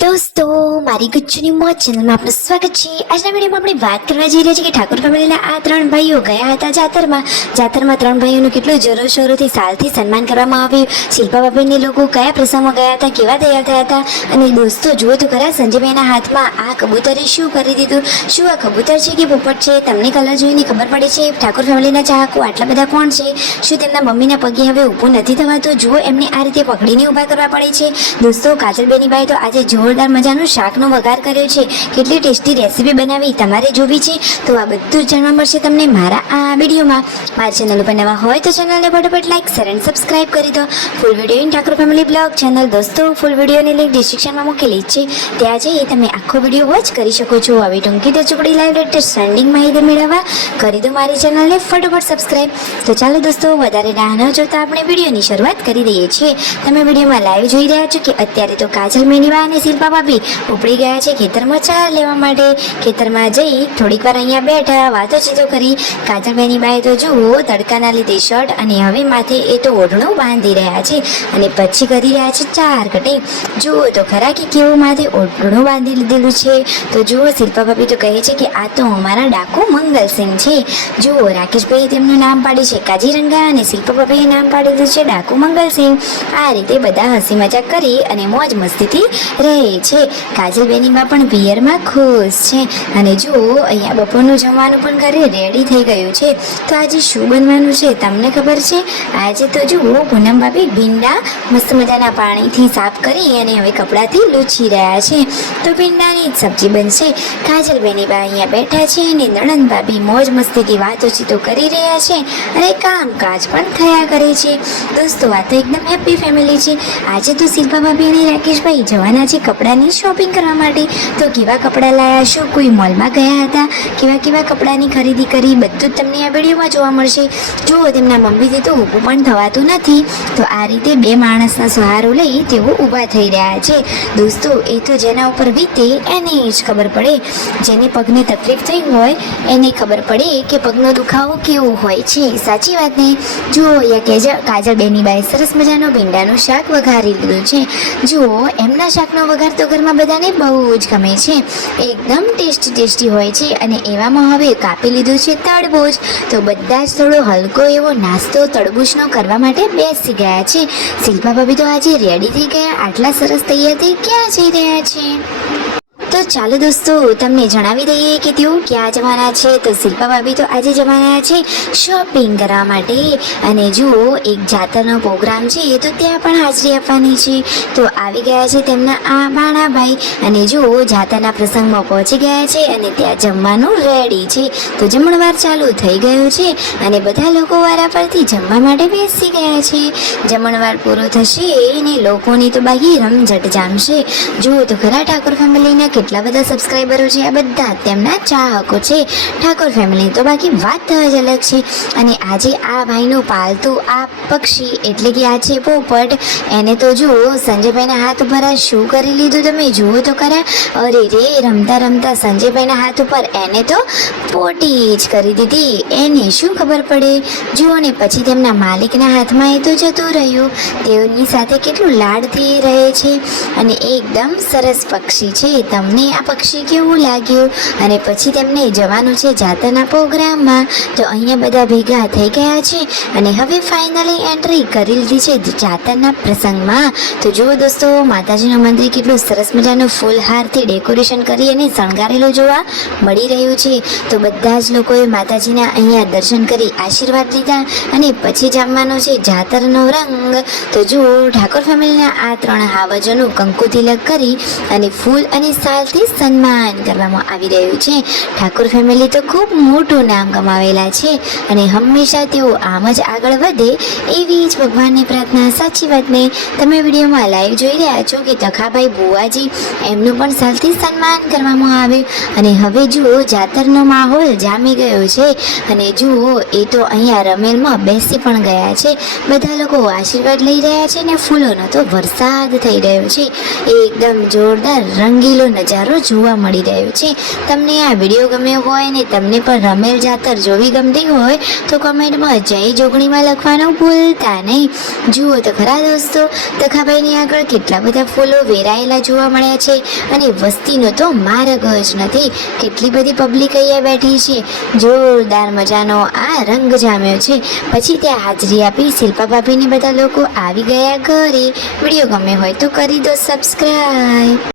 दोस्तों मारी गुच्चूनी मौज चैनल में आपનું સ્વાગત છે। આજના વિડીયોમાં આપણે વાત કરવા જઈ રહ્યા છીએ કે ઠાકોર ફેમિલીના આ ત્રણ ભાઈઓ ગયા હતા જાતરમાં ત્રણ ભાઈઓનું કેટલું જોરોશોરોથી સાલથી સન્માન કરવામાં આવ્યું। શિલ્પા ભાભીને લોકો કયા પ્રસંગમાં ગયા હતા, કેવા તૈયાર થયા હતા, અને દોસ્તો જુઓ તો ખરા સંજયભાઈના હાથમાં આ કબૂતરે શું કરી દીધું। શું આ કબૂતર છે કે પોપટ છે? તમને કલર જોઈને ખબર પડે છે। ઠાકોર ફેમિલીના ચાહકો આટલા બધા કોણ છે? શું તેમના મમ્મીના પગે હવે ઊભું નથી થવાતું? જુઓ એમને આ રીતે પકડીને ઊભા કરવા પડે છે। દોસ્તો કાજલબેની બાઈ તો આજે જોરદાર મજાનું શાકનો વઘાર કર્યો છે। કેટલી ટેસ્ટી રેસીપી બનાવી તમારે જોવી છે તો આ બધું જાણવા મળશે તમને મારા આ વિડીયોમાં। મારી ચેનલ ઉપર નવા હોય તો ચેનલને ફટાફટ લાઈક શેર અને સબસ્ક્રાઇબ કરી દો। Full video in Thakor family blog channel દોસ્તો ફૂલ વિડીયોની લિંક ડિસ્ક્રિપ્શનમાં મૂકેલી છે, ત્યાં જઈ તમે આખો વિડીયો વોચ કરી શકો છો। આવી ટૂંકી તો ચોપડી લાઈવ લેટેસ્ટ ટ્રેન્ડિંગ માહિતી મેળવવા કરી દો મારી ચેનલને ફટાફટ સબસ્ક્રાઇબ। તો ચાલો દોસ્તો વધારે રાહ ન જોતા આપણે વિડીયોની શરૂઆત કરી દઈએ છીએ। તમે વિડીયોમાં લાઈવ જોઈ રહ્યા છો કે અત્યારે તો કાજલ મેનીબા અને શિલ્પા ભાભી ઉપડી ગયા છે ખેતરમાં ચાર લેવા માટે। ખેતરમાં જઈ થોડીક વાર અહીંયા બેઠા વાતોચીતો કરી। કાજલ બેનીબાએ તો જુઓ તડકાના લીધે શર્ટ અને હવે માથે એ તો ઓઢણું બાંધી રહ્યા છે અને પછી કરી રહ્યા છે ચાર કટિંગ। જુઓ તો ખરા કે કેવું માથે ઓઢણું બાંધી લીધેલું છે। તો જુઓ શિલ્પા ભાભી તો કહે છે કે આ તો અમારા ડાકુ મંગલસિંહ છે। જુઓ રાકેશભાઈએ તેમનું નામ પાડ્યું છે કાજીરંગા અને શિલ્પા ભાભીએ નામ પાડેલું છે ડાકુ મંગલસિંહ। આ રીતે બધા હસી મજાક કરી અને મોજ મસ્તીથી રહે છે। કાજલ બેનીબા પણ પિયરમાં ખુશ છે અને જુઓ અહીંયા બપોરનું જમવાનું પણ ઘરે રેડી થઈ ગયું છે। તો આજે શું બનવાનું છે તમને ખબર છે? આજે તો જુઓ પૂનમ ભાભી ભીંડા મસ્ત મજાના પાણીથી સાફ કરી અને હવે કપડાથી લૂછી રહ્યા છે। તો ભીંડાની જ સબ્જી બનશે। કાજલ બેનીબા અહીંયા બેઠા છે અને નણંદ ભાભી મોજ મસ્તીથી વાતોચીતો કરી રહ્યા છે અને કામકાજ પણ થયા કરે છે। દોસ્તો આ તો એકદમ હેપી ફેમિલી છે। આજે તો શિલ્પા ભાભી અને રાકેશભાઈ જવાના છે કપડાની શોપિંગ કરવા માટે। તો કેવા કપડાં લાયા, શું કોઈ મોલમાં ગયા હતા, કેવા કપડાની ખરીદી કરી, બધું જ તમને આ વિડીયોમાં જોવા મળશે। જુઓ તેમના મમ્મીથી તો ઊભું પણ થવાતું નથી, તો આ રીતે બે માણસના સહારો લઈ તેઓ ઊભા થઈ રહ્યા છે। દોસ્તો એ તો જેના ઉપર વીતે એને જ ખબર પડે, જેને પગને તકલીફ થઈ હોય એને ખબર પડે કે પગનો દુખાવો કેવો હોય છે, સાચી વાત ને? જુઓ અહીંયા કાજલ બેનીબાએ સરસ મજાનો ભીંડાનું શાક વઘારી લીધું છે। જુઓ એમના શાકનો વઘાર તો ઘરમાં બધાને બહુ જ ગમે છે, એકદમ ટેસ્ટી હોય છે। અને એવામાં હવે કાપી લીધું છે તરબૂચ, તો બધા જ થોડો હલકો એવો નાસ્તો તરબૂચનો કરવા માટે બેસી ગયા છે। શિલ્પા ભાભી તો આજે રેડી થઈ ગયા, આટલા સરસ તૈયાર થઈ ક્યાં જઈ રહ્યા છે? તો ચાલો દોસ્તો તમને જણાવી દઈએ કે તેઓ ક્યાં જવાના છે। તો શિલ્પા ભાભી તો આજે જવાના છે શોપિંગ કરવા માટે અને જુઓ એક જાતરનો પ્રોગ્રામ છે તો ત્યાં પણ હાજરી આપવાની છે। તો આવી ગયા છે તેમના આ ભાણાભાઈ અને જુઓ જાતરના પ્રસંગમાં પહોંચી ગયા છે અને ત્યાં જમવાનું રેડી છે। તો જમણવાર ચાલુ થઈ ગયું છે અને બધા લોકો વારા પરથી જમવા માટે બેસી ગયા છે। જમણવાર પૂરો થશે અને લોકોની તો બાકી રમઝટ જામશે। જુઓ તો ખરા ઠાકોર ફેમિલીના કેટલા બધા સબસ્ક્રાઈબરો છે, આ બધા તેમના ચાહકો છે। ઠાકોર ફેમિલી તો બાકી વાત જ અલગ છે। અને આજે આ ભાઈનું પાલતું આ પક્ષી એટલે કે આ છે પોપટ, એને તો જુઓ સંજયભાઈના હાથ ઉપર આ શું કરી લીધું તમે જુઓ તો ખરા। અરે રે રમતા રમતા સંજયભાઈના હાથ ઉપર એને તો પોટી જ કરી દીધી, એને શું ખબર પડે? જુઓ ને પછી તેમના માલિકના હાથમાં એ તો જતું રહ્યું। તેઓની સાથે કેટલું લાડથી રહે છે અને એકદમ સરસ પક્ષી છે। તમને આ પક્ષી કેવું લાગ્યું? અને પછી તેમને જવાનું છે જાતરના પ્રોગ્રામમાં, તો અહીંયા બધા ભેગા થઈ ગયા છે અને હવે ફાઇનલી એન્ટ્રી કરી લીધી છે જાતરના પ્રસંગમાં। તો જુઓ દોસ્તો માતાજીનું મંદિર કેટલું સરસ મજાનું ફૂલહારથી ડેકોરેશન કરી અને શણગારેલું જોવા મળી રહ્યું છે। તો બધા જ લોકોએ માતાજીના અહીંયા દર્શન કરી આશીર્વાદ લીધા અને પછી જમવાનો છે જાતરનો રંગ। તો જુઓ ઠાકોર ફેમિલીના આ ત્રણ હાવજોનું કંકુ તિલક કરી અને ફૂલ અને સાલથી સન્માન કરવામાં આવી રહ્યું છે। ઠાકોર ફેમિલી તો ખૂબ મોટું નામ કમાવેલા છે અને હંમેશા તેઓ આમ જ આગળ વધે એવી જ ભગવાનની પ્રાર્થના, સાચી વાત ને? તમે વિડીયોમાં લાઈવ જોઈ રહ્યા છો કે તખાભાઈ બુવાજી એમનું પણ સાલથી સન્માન કરવામાં આવ્યું અને હવે જુઓ જાતરનો માહોલ જામી ગયો છે અને જુઓ એ તો અહીંયા રમેલમાં બેસી પણ ગયા છે। બધા લોકો આશીર્વાદ લઈ રહ્યા છે ને ફૂલોનો તો વરસાદ થઈ રહ્યો છે, એકદમ જોરદાર રંગીલો નજારો નજારો જોવા મળી રહ્યો છે. તમને આ વિડીયો ગમ્યો હોય ને તમને પણ રમેલ જાતર જોવી ગમતી હોય તો કમેન્ટમાં જય જોગણીમાં લખવાનું ભૂલતા નહીં. જુઓ તો ખરા દોસ્તો, તખાભાઈની આગળ કેટલા બધા ફૂલો વેરાયેલા જોવા મળ્યા છે અને વસ્તીનો તો માર્ગ જ નથી. કેટલી બધી પબ્લિક અહીંયા બેઠી છે. જોરદાર મજાનો આ રંગ જામ્યો છે. પછી ત્યાં હાજરી આપી શિલ્પા ભાભીને બધા લોકો આવી ગયા ઘરે. વિડીયો ગમે હોય તો કરી દો સબસ્ક્રાઈબ.